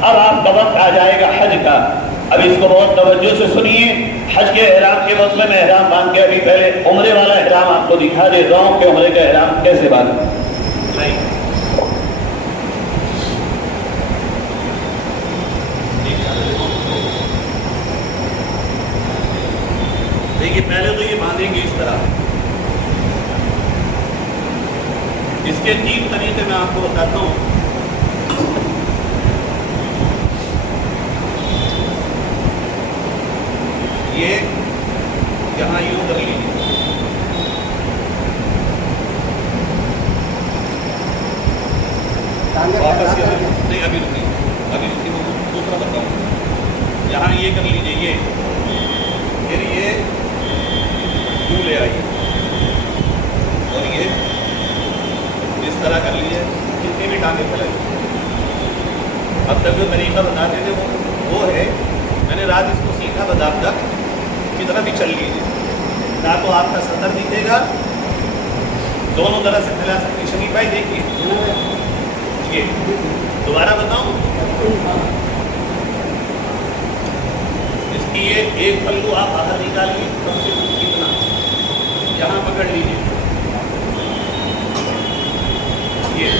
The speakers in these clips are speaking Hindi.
अब आपका वक्त आ जाएगा हज का। अब इसको बहुत तवज्जो से सुनिए। हज के एहराम के वक्त में मैं एहराम बांध के अभी पहले उम्रे वाला एहराम आपको दिखा देता हूँ कि उम्रे का एहराम कैसे बांधे। देखिए पहले तो ये बांधेंगे इस तरह। इसके 3 तरीके मैं आपको बताता हूँ। ये यहाँ यूं कर लीजिए, वापस नहीं अभी रुकिए, वो दूसरा बताऊँ। यहाँ ये कर लीजिए, ये फिर ये यूं ले आइए और ये इस तरह कर लीजिए, कितने भी टांगे फैलाइए। अब तक जो तरीका बताते थे वो है, मैंने रात इसको सीखा बताता की तरह भी चल लीजिए, ना तो आपका सतर दिखेगा, दोनों तरह से फैला सकते। शरीफ भाई देखिए, ये दोबारा बताऊं, इसकी ये एक पल्लू आप बाहर निकालिए, कम से कम कितना, यहाँ पकड़ लीजिए ये।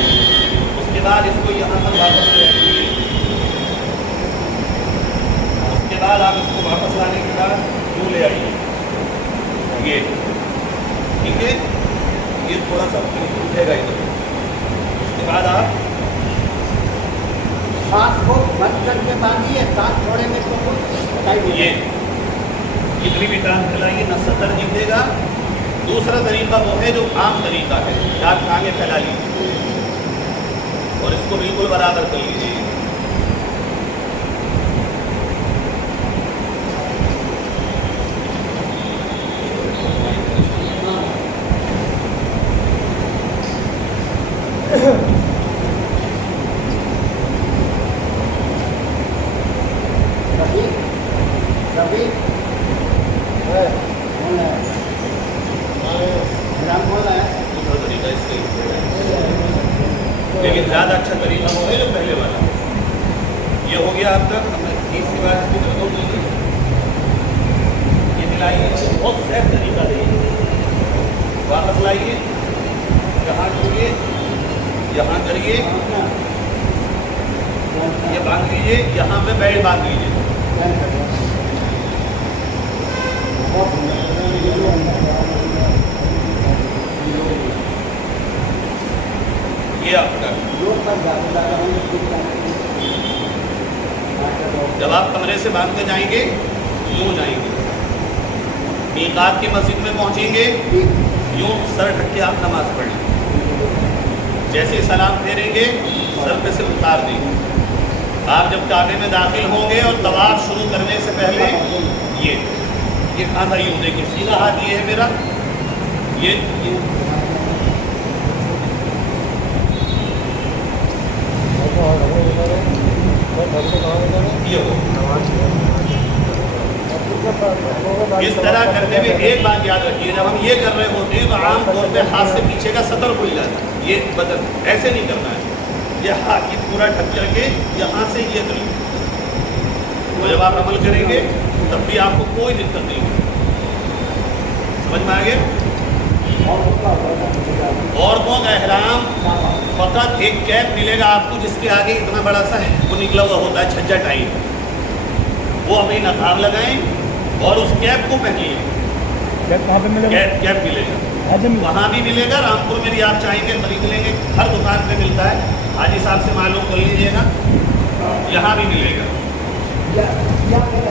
उसके बाद इसको यहाँ पर वापस ले आइए। उसके बाद आप इसको वापस लाने के बाद यूँ ले आइए, ये ठीक है। ये थोड़ा सा उठेगा इधर। उसके बाद आप हाथ को बंद करके बांधिए, साथ छोड़ेंगे तो बताइए। ये कितनी भी टांग फैलाइए ना सतर दिखेगा। दूसरा तरीका वो है जो आम तरीका है, आप टांगे फैला लीजिए और इसको बिल्कुल बराबर कर लीजिए। लेकिन ज़्यादा अच्छा तरीका वो है जो पहले वाला। ये हो गया अब तक। तीसरी बार इसकी तरफ लीजिए, ये मिलाइए, बहुत सेफ तरीका देखिए। वापस लाइए, यहाँ करिए, यहाँ करिए, ये बांध लीजिए, यहाँ पे बेल्ट बांध लीजिए। ये आपका जब आप कमरे से भाग के जाएंगे यूँ जाएंगे, मीकात की मस्जिद में पहुंचेंगे, यूँ सर ढक के आप नमाज पढ़ेंगे। जैसे सलाम फेरेंगे सर पे से उतार देंगे। आप जब काबे में दाखिल होंगे और तवाफ शुरू करने से पहले ये कहाँ था, यूँ देखिए, सीधा हाथ ये है मेरा, ये इस तरह करने में एक बात याद रखिए, जब हम ये कर रहे होते हैं तो आम तौर पे हाथ से पीछे का सतर खुल जाता है। ये बदल ऐसे नहीं करना है, ये हाथ ये पूरा ढक करके यहाँ से ये करेंगे। तो जब आप अमल करेंगे तब भी आपको कोई दिक्कत नहीं होगी। समझ में आ गया? औरतों का एहराम फकत एक कैप मिलेगा आपको, जिसके आगे इतना बड़ा सा वो निकला हुआ होता है छज्जा टाइप, वो अपनी नकाब लगाएं और उस कैप को पहनिए। कैप कहाँ पे मिलेगा? कैप मिलेगा, वहाँ भी मिलेगा, रामपुर में भी आप चाहेंगे खरीद लेंगे, हर दुकान पे मिलता है। हाजी साहब से मालूम कर लीजिएगा, यहाँ भी मिलेगा।